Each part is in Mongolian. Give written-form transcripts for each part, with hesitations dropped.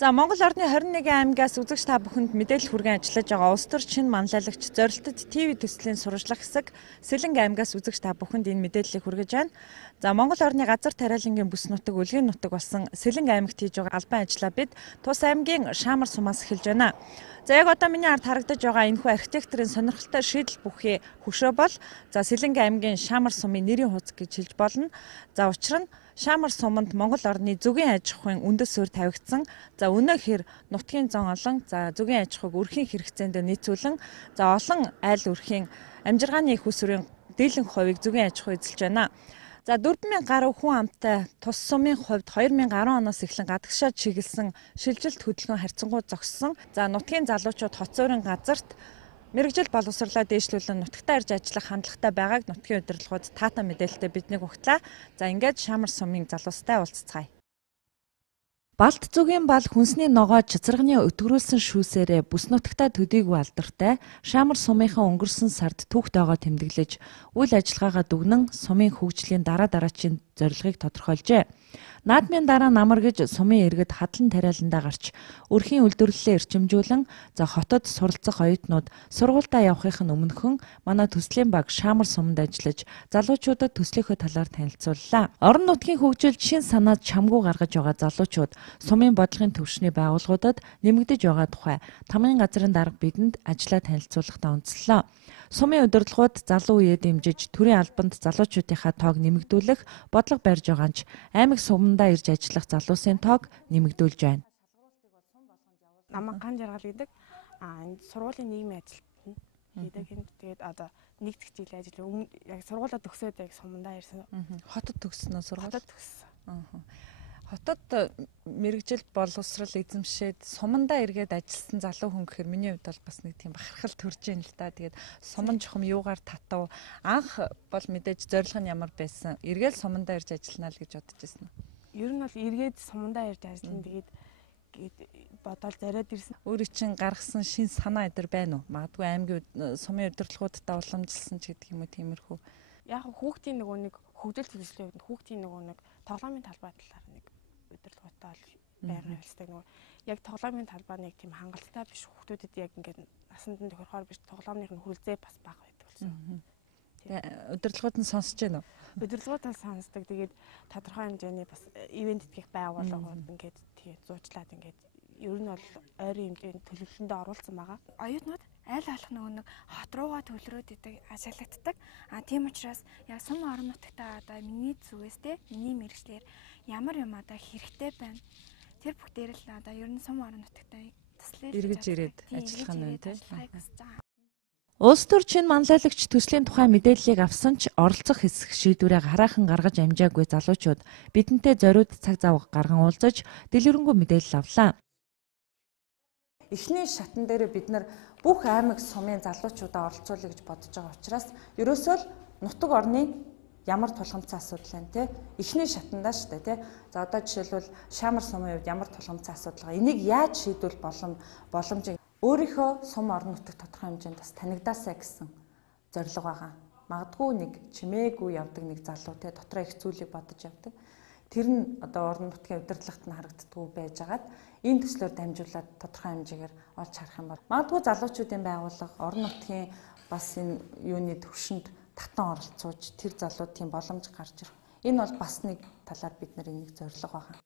За Монгол орны 21 аймагаас үзэгч та бүхэнд мэдээлэл хүргэн ажиллаж байгаа улс төр шинэ манлайлагч зорилтод ТV төслийн сурвалжлах хэсэг Сэлэнг аймагаас үзэгч та бүхэнд энэ мэдээллийг хүргэж байна. За Монгол орны газар тариалангийн бүс нутаг, үлгийн нутаг болсон Сэлэнг аймагт хийж байгаа албан ажиллаа бид Тус аймгийн Шаамар сумаас эхэлж байна. За яг одоо миний ард харагдаж байгаа энэхүү архитекторын сонирхолтой шийдэл бүхий хөшөө бол за Сэлэнг аймгийн Шаамар сумын нэрийн хуудас гэж хэлж болно. За учир нь Шаамар суманд Монгол орны зүгийн аж ахуйн үндэс суурь тавигдсан. За өнөө хэр нутгийн зон олон за зүгийн аж ахуйг өрхийн хэрэгцээнд нийцүүлэн за олон айл өрхийн амжиргааны их усрын дийлэн хувийг зүгийн аж ахуй эзэлж байна. За 4000 гаруй хүн амтай тус сумын хувьд 2010 оноос эхлэн гадагшаа чиглэсэн шилжилт хөдөлгөөн харьцангуй зогссон. За нутгийн залуучууд хоцорын газарт мэргэжил боловсруулаад дээшлүүлэн нутагтаа ирж ажиллах хандлагатай байгааг нутгийн удирдлагууд таатан мэдээлэлтэй биднийг өгтлээ. За ингээд Шаамар сумын залуустай уулзцгаая. Балт зүгийн бал хүнсний ногоо чицэрганы өтгөрүүлсэн шүүсээрээ бүс нутагтаа төдийгүй алдартай Шаамар сумынхаа өнгөрсөн сард түүх тоогоо тэмдэглэж үйл ажиллагаагаа дүгнэн сумын хөгжлийн дараачийн зорилгыг тодорхойлжээ. Наадмын дараа намар гэж сумын иргэд хадлан тариаландаа гарч өрхийн үйлдвэрлэлээ эрчимжүүлэн за хотод суралцах оюутнууд сургуультаа явахын өмнөхөн манай төслийн баг Шаамар суманд ажиллаж залуучуудад төслийнхөө талаар танилцууллаа. Орон нутгийн хөгжилд шин санаад чамгүй гаргаж байгаа залуучууд сумын бодлогын төвшний байгууллагуудад нэмэгдэж байгаа тухай тамгын газрын дарга бидэнд ажлаа танилцуулахдаа онцлоо. Сумын удирдлагууд залуу үеэ дэмжиж төрийн албанд залуучуудынхаа тоог нэмэгдүүлэх бодлого барьж байгаа ч аймаг сумандаа ирж ажиллах залуусын тоог нэмэгдүүлж байна. Намаа ган жаргал гэдэг энэ сургуулийн нийгмийн ажилтнууд хийдэг. Тэгээд одоо нэгдэх жилийн ажил яг сургуулаа төгсөөд яг сумандаа ирсэн. Хотод төгсснөө сургууль? Хотод төгссөн. Хотод мэргэжил боловсрал эзэмшээд сумандаа эргээд ажилласан залуу хүн гэхээр миний хувьд бол бас нэг тийм бахархал төрж ийн л да. Тэгээд суман чухам юугаар татав? Анх бол мэдээж зорилго нь ямар байсан? Эргээл сумандаа ирж ажиллана л гэж бодож байсан уу? Ер нь бол эргээд сумандаа ирж ажиллана тэгээд бодоод зариад ирсэн. Өөрийн чинь гаргасан шин санаа эдэр байна уу? Магадгүй аймгийн сумын удирдлагуудтай уламжилсан ч гэдэг юм уу тиймэрхүү. Яг хүүхдийн нэг хөгжил төлөвлөлийн үед хүүхдийн нэг тоглоомын талбай талаар нэг удирдлагуудтай байнгын хэлцдэг яг тоглоомын талбай нэг тийм хангалттай биш хүүхдүүдэд яг ингээд насанд нь тохирохоор биш тоглоомных нь хүрэлцээ бас бага байдаг болсон. Удирдлагууд нь сонсож байна уу? Удирдлагуудаа сонсдог. Тэгээд тодорхой хэмжээний бас ивент итгэх байгууллагууд ингээд тийм зуучлаад ингээд ер нь бол ойрын хэмжээнд төлөвлөлөндөө оруулсан байгаа. Оюутнууд айл алах нэг хот руугаа төлрөөд идэг ажиглагддаг. Тийм учраас яг сум орон нутагтаа одоо миний зүгээс те миний мэргэжлэр ямар юм одоо хэрэгтэй байна. Тэр бүх дээр л одоо ер нь сум орон нутагтаа туслаж эргэж ирээд ажиллах нь байна те. Улс төр чин манлайлагч төслийн тухай мэдээллийг авсан ч оролцох хэсэг шийдвэрээ хараахан гаргаж амжаагүй залуучууд бидэнтэй зориуд цаг зав гарган уулзаж дэлгэрэнгүй мэдээлэл авлаа. Эхний шатн дээр бид нар бүх аймаг сумын залуучуудаа оролцуулъя гэж бодож байгаа учраас ерөөсөө л нутаг орны ямар тулгамцсан асуудал байна те. Эхний шатндаа шүү дээ те. За одоо жишээлбэл Шаамар сумын хувьд ямар тулгамцсан асуудал байгаа. Энийг яаж шийдвэл боломжийг өөрийнхөө сум орон нутаг тодорхой хэмжээнд бас танигдаасаа гэсэн зорилго байгаа. Магадгүй нэг чимээгүй явдаг нэг залуу те дотроо их зүйлийг бодож явдаг. Тэр нь одоо орон нутгийн удирдлагт нь харагддаггүй байжгаад энэ төслөөр дамжуулаад тодорхой хэмжээгээр олж харах юм бол магадгүй залуучуудын байгууллага орон нутгийн бас энэ юуны төвшөнд татан оролцуулж тэр залуудын боломж гарч ирэх. Энэ бол бас нэг талаар бид нар энийг зорилго байгаа.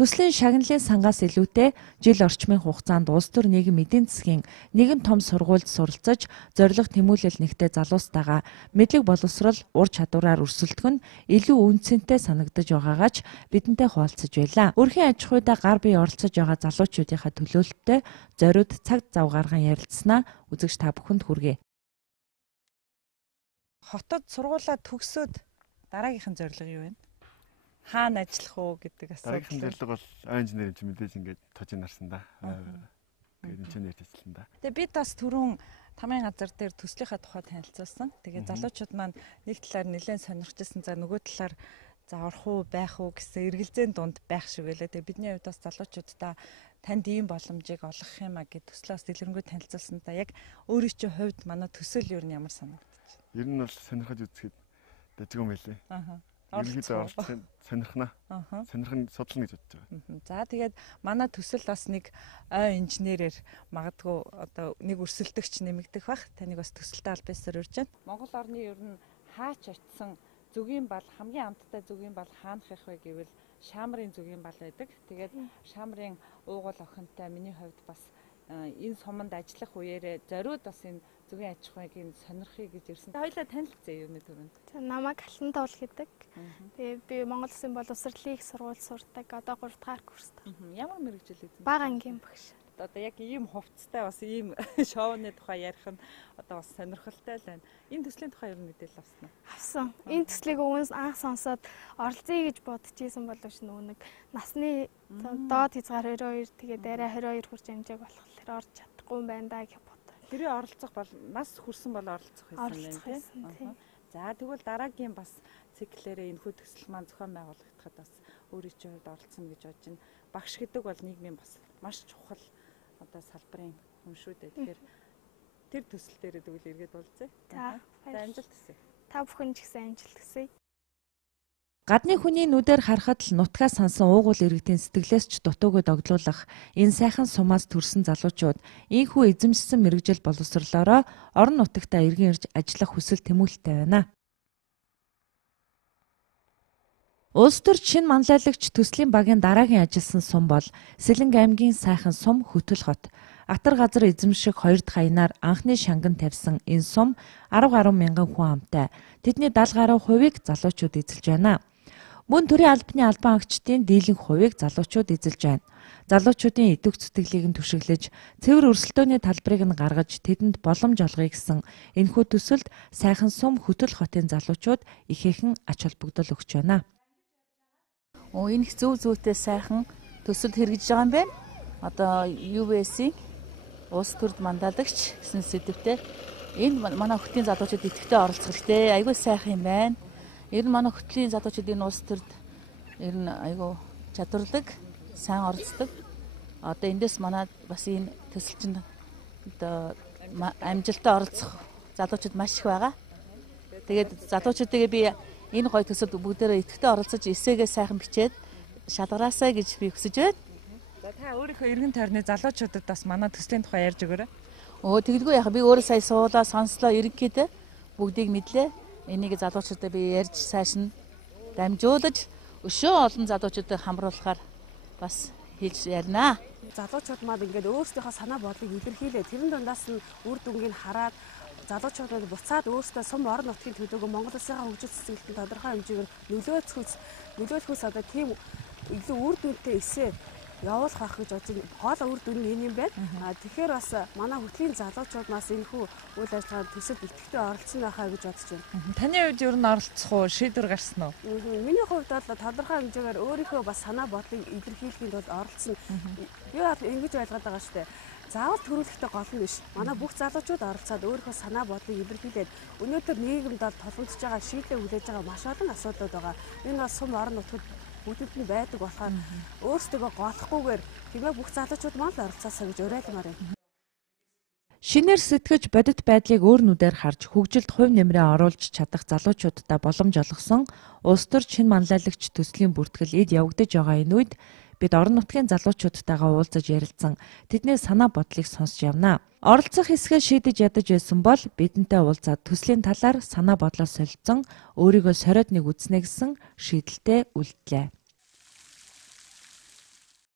Төслийн шагналын сангаас илүүтэй жил орчмын хугацаанд улс төр нийгэм эдийн засгийн нэгэн том сургуульд суралцаж зорилго тэмүүлэл нэгтэй залуустайгаа мэдлэг боловсрал ур чадвараар өрсөлдөх нь илүү үнцэнтэй санагдаж байгаагач бидэнтэй хуваалцаж байлаа. Өрхийн аж ахуйдаа гар бие оролцож байгаа залуучуудынхаа төлөөлөлтөд зориуд цаг зав гарган ярилцсанаа үзэгч та бүхэнд хүргэе. Хотод сургуулаа төгсөөд дараагийнхан зорилго юу вэ? Хаана ажиллах уу гэдэг асуудал. Дараагийн зорилго бол АИ инженер юм мэдээж ингээд тожин нарсан да. Тэгээд энэ ч нэрт ажиллана да. Тэгээ бид бас түрүүн тамгын газар дээр төслийнхаа тухай танилцуулсан. Тэгээ залуучууд маань нэг талаар нэлээд сонирхчихсан. За нөгөө талаар за орох уу байх уу гэсэн эргэлзээний дунд байх шиг байлаа. Тэгээ бидний хувьд бас залуучуудаа танд ийм боломжийг олгох юм а гэд төслөөс дэлгэрэнгүй танилцуулсан. Да яг өөрийн чинь хувьд манай төсөл юу нь ямар санагдчих. Ер нь бол сонирхож үзэхэд дэжгүй юм байлээ. ерөнхийдөө оролцохын сонирхнаа. Сонирхон судлах гэж бодож байгаа. За тэгээд манай төсөл бас нэг ой инженерээр магадгүй одоо нэг өрсөлдөгч нэмэгдэх бах. Таныг бас төсөлтэй албасаар урьж байна. Монгол орны ер нь хаач очисон зүгийн бал хамгийн амттай зүгийн бал хаанах их вэ гэвэл Шаамрын зүгийн бал байдаг. Тэгээд Шаамрын уугуул охинтой миний хувьд бас энэ суманд ажиллах үеэрээ зориуд бас энэ зүгийн аж ахуйн сонирхыг гэж ирсэн. Хоёулаа танилцъя юуны төрөнд. Намайг Алтан Туул гэдэг. Тэгээ би Монгол Улсын боловсролын их сургууль сурдаг. Одоо 3 дахь курстай. Ямар мэрэгжил эзэн? Бага ангийн багш. Одоо яг ийм хувцастай бас ийм шоуны тухай ярих нь одоо бас сонирхолтой л байна. Энэ төслийн тухай ер нь мэдээлэл авсан уу? Авсан. Энэ төслийг өвөнс анх сонсоод оролцъё гэж бодчихсон боловч нэг насны доод хязгаар 22 тэгээд арай 22 хүрч хэмжээг болохоор орж чадахгүй юм байна да гэж бодлоо. Тэрийг оролцох бол нас хүрсэн бол оролцох байсан юм тийм. За тэгвэл дараагийн бас циклээрээ энэхүү төсөл маань зохион байгуулагдахад бас өөрийн чинь хувьд оролцсон гэж бодож байна. Багш гэдэг бол нийгмийн бас маш чухал одоо салбарын хүн шүү дээ. Тэгэхээр тэр төсөл дээрээ тэгвэл эргээд болцъё. За амжилт хүсье. Та бүхэн ч гэсэн амжилт хүсье. Гадны хүний нүдээр харахад л нутгаа сансан уугуул иргэдийн сэтгэлээс ч дутуугүй догдлуулах энэ сайхан сумаас төрсэн залуучууд ийхүү эзэмшсэн мэрэгжил боловсрлоороо орон нутагтаа иргэн ирж ажиллах хүсэл тэмүүлэлтэй байна. Улс төрч шинэ манлайлагч төслийн багийн дараагийн ажилсан сум бол Сэлэнг аймгийн сайхан сум Хөтөл хот. Атар газар эзэмших 2 дахь аянаар анхны шанган тавьсан энэ сум 10 гаруй мянган хүн амтай. Тэдний 70 гаруй хувийг залуучууд эзэлж байна. Мөн төрийн албаны албан агчдын дийлэнх хувийг залуучууд эзэлж байна. Залуучуудын идэвх зүтгэлийг нь түшиглэж, цэвэр өрсөлдөөний талбарыг нь гаргаж тэдэнд боломж олгоё гэсэн энэхүү төсөлд сайхан сум Хөтөл хотын залуучууд ихээхэн ач холбогдол өгч байна. Энэ их зөв зүйтэй сайхан төсөлд хэрэгжиж байгаа юм байна. Одоо UBS-ийн улс төрд мандалагч гэсэн сэдвтэ энэ манай хөтлийн залуучууд идэвхтэй оролцох хэрэгтэй. Айгүй сайхан юм байна. Ер нь манай хөтлийн залуучууд энэ улс төрд ер нь айгүй чадварлаг, сайн оролцдог. Одоо эндээс манай бас энэ төсөл чинь одоо амжилттай оролцох залуучууд маш их байгаа. Тэгээд залуучуудыг би энэ гоё төсөлд бүгдээрээ идэвхтэй оролцож эсээгээ сайхан бичээд шалгараасаа гэж би хүсэж байна. За та өөрийнхөө эргэн тойрны залуучуудад бас манай төслийн тухай ярьж өгөөрэй. Тэгэлгүй яхаа би өөрөө сая суулаа сонслоо ерөнхийдөө бүгдийг мэдлээ. Энийг залуучуудад би ярьж сайш нь дамжуулж өшөө олон залуучуудыг хамруулахаар бас хийж ярина. Залуучууд мад ингээд өөрсдийнхөө санаа бодлыг илэрхийлээ. Тэрэн дундаас нь үр дүнгийг хараад залуучууд буцаад өөрсдөө сум орон нутгийн төлөөгөө Монгол Улсын хөгжил цэцэглэлтийн тодорхой хэмжээгээр нөлөөлөхөөс одоо тийм илүү үр дүнтэй эсээ явуулах байх гэж бодож байна. Хоол үр дүн нь энэ юм байна. Тэгэхээр бас манай хөтлийн залуучуудаас энэхүү үйл ажиллагаанд төсөлд идэвхтэй оролцсон байхаа гэж бодож байна. Таны хувьд ер нь оролцох уу? Шийдвэр гарсан уу? Миний хувьд бол тодорхой хэмжээгээр өөрийнхөө бас санаа бодлыг илэрхийлэхэд бол оролцсон. Би бол ингэж ойлгоод байгаа шүү дээ. Заавал төрүүлэхтэй гол нь биш. Манай бүх залуучууд оролцоод өөрийнхөө санаа бодлыг илэрхийлээд өнөөдөр нийгэмд бол толгомдож байгаа шийдлээ хүлээж байгаа маш олон асуудлууд байгаа. Энэ бол сум орон нутгад бүтэд нь байдаг болохоор өөрсдөө голохгүйгээр тиймээ бүх залуучууд маань л оролцоосаа гэж уриалмаар байна. Шинээр сэтгэж бодит байдлыг өөр нүдээр харж хөгжилд хувь нэмрээ оруулж чадах залуучуудаа боломж олгосон улс төр шинэ манлайлагч төслийн бүртгэл эд явагдаж байгаа энэ үед бид орон нутгийн залуучуудтайгаа уулзаж ярилцсан тэдний санаа бодлыг сонсч явна. Оролцох хэсгээ шийдэж ядаж байсан бол бидэнтэй уулзаад төслийн талаар санаа бодлоо солилцсон өөрийгөө сориод нэг үзнэ гэсэн шийдэлтэй үлдлээ.